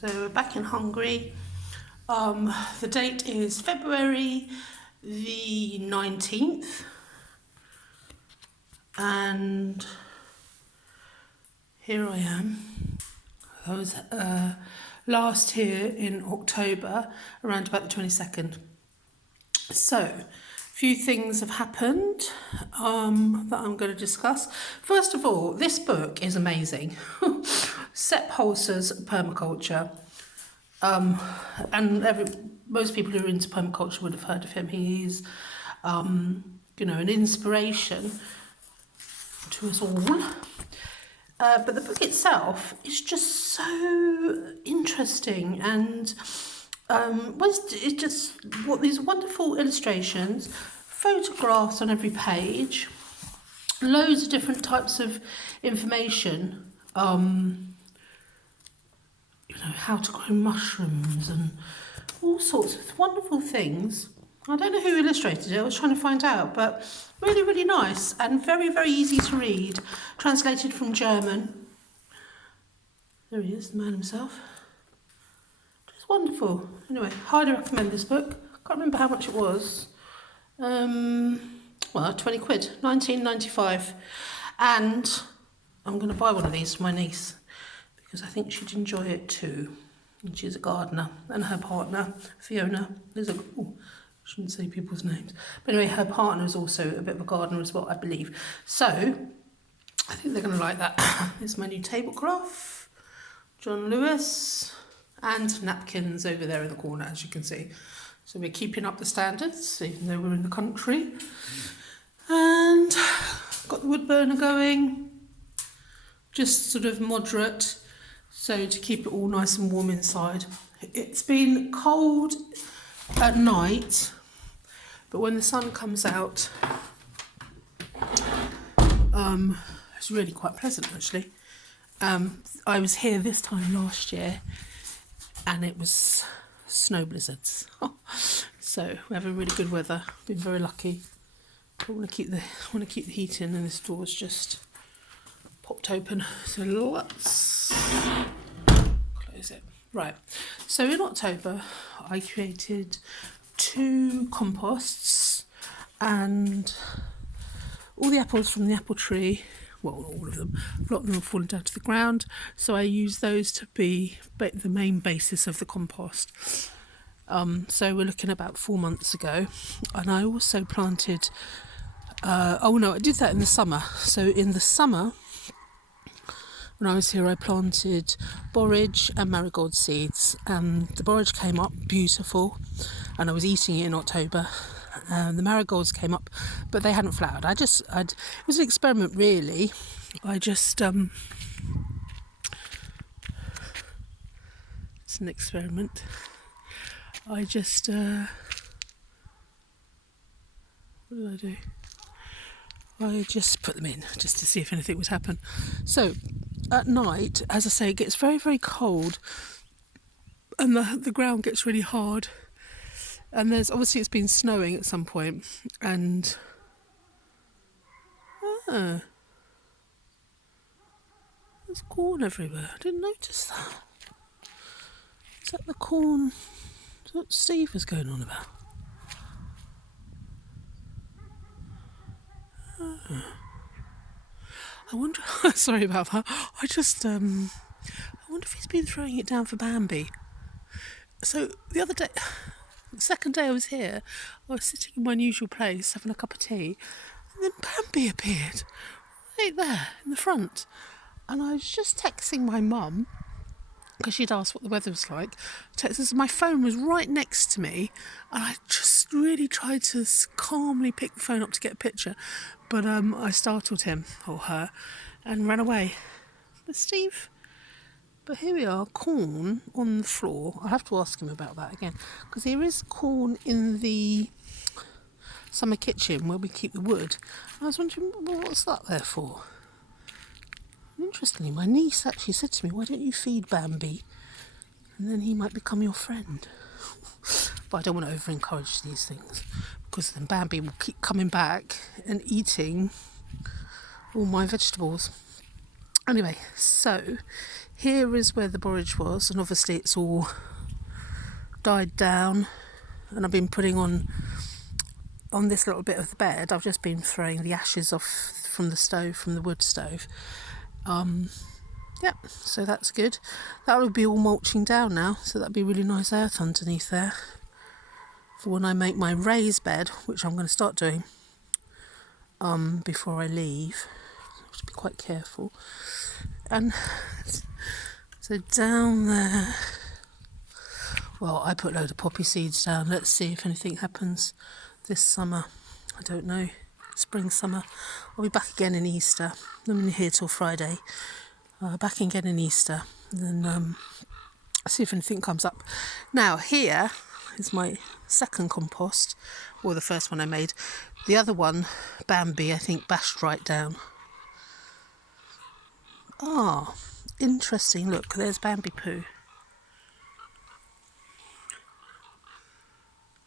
So we're back in Hungary. The date is February the 19th, and here I am. I was last here in October, around about the 22nd. So, a few things have happened that I'm going to discuss. First of all, this book is amazing. Sepp Holzer's Permaculture. And most people who are into permaculture would have heard of him. He's, an inspiration to us all. But the book itself is just so interesting, and it's just these wonderful illustrations, photographs on every page, loads of different types of information. How to grow mushrooms and all sorts of wonderful things. I don't know who illustrated it, I was trying to find out, but really, really nice and very, very easy to read. Translated from German. There he is, the man himself. Just wonderful. Anyway, highly recommend this book. Can't remember how much it was. 20 quid, 19.95. And I'm going to buy one of these for my niece, because I think she'd enjoy it too. And she's a gardener, and her partner, Fiona, shouldn't say people's names. But anyway, her partner is also a bit of a gardener as well, I believe. So, I think they're going to like that. This is my new tablecloth, John Lewis, and napkins over there in the corner, as you can see. So we're keeping up the standards, even though we're in the country. And got the wood burner going, just sort of moderate, so to keep it all nice and warm inside. It's been cold at night, but when the sun comes out, it's really quite pleasant actually. I was here this time last year, and it was snow blizzards. So we're having really good weather. Been very lucky. I want to keep the heat in, and this door's just popped open, so let's close it. Right, so in October I created 2 composts, and all the apples from the apple tree, well, not all of them, a lot of them have fallen down to the ground, so I use those to be the main basis of the compost. So we're looking about 4 months ago, and I also planted I did that in the summer. So in the summer, when I was here, I planted borage and marigold seeds, and the borage came up beautiful, and I was eating it in October. The marigolds came up, but they hadn't flowered. It was an experiment, really. It's an experiment. What did I do? I just put them in just to see if anything would happen. So at night, as I say, it gets very, very cold, and the ground gets really hard. And it's been snowing at some point, and there's corn everywhere. I didn't notice that. Is that the corn that Steve was going on about? I wonder. Sorry about that. I wonder if he's been throwing it down for Bambi. So the other day, the second day I was here, I was sitting in my usual place having a cup of tea, and then Bambi appeared right there in the front, and I was just texting my mum, because she'd asked what the weather was like. My phone was right next to me, and I just really tried to calmly pick the phone up to get a picture, but I startled him, or her, and ran away. But here we are, corn on the floor. I'll have to ask him about that again, because there is corn in the summer kitchen where we keep the wood. I was wondering, what's that there for? Interestingly, my niece actually said to me, why don't you feed Bambi, and then he might become your friend. But I don't want to over-encourage these things, because then Bambi will keep coming back and eating all my vegetables. Anyway, so here is where the borage was, and obviously it's all died down, and I've been putting on this little bit of the bed, I've just been throwing the ashes off from the stove, from the wood stove. Yep, so that's good. That will be all mulching down now, so that'll be really nice earth underneath there for when I make my raised bed, which I'm going to start doing before I leave. I have to be quite careful. And so down there, well, I put a load of poppy seeds down. Let's see if anything happens this summer. I don't know. Spring, summer. I'll be back again in Easter. I'm here till Friday. Back again in Easter. And then see if anything comes up. Now, here is my second compost. Or the first one I made. The other one, Bambi, I think bashed right down. Ah, interesting. Look, there's Bambi poo.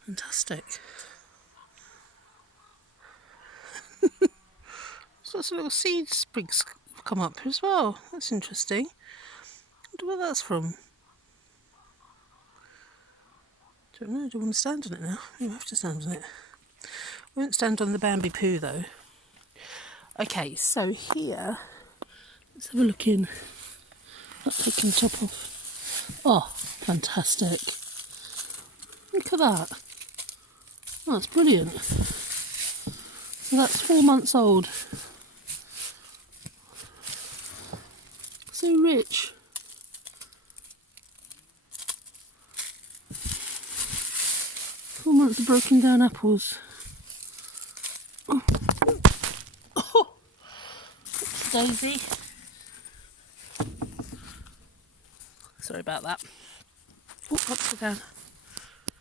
Fantastic. So lots of little seed sprigs come up as well. That's interesting. I wonder where that's from. Don't know. Do I want to stand on it now? You have to stand on it. I won't stand on the Bambi poo though. Okay, so here, let's have a look in. Not taking the top off. Oh, fantastic. Look at that. Oh, that's brilliant. So that's 4 months old. So rich. Four months of broken down apples. Oh, Daisy. Sorry about that. Oh, upside down.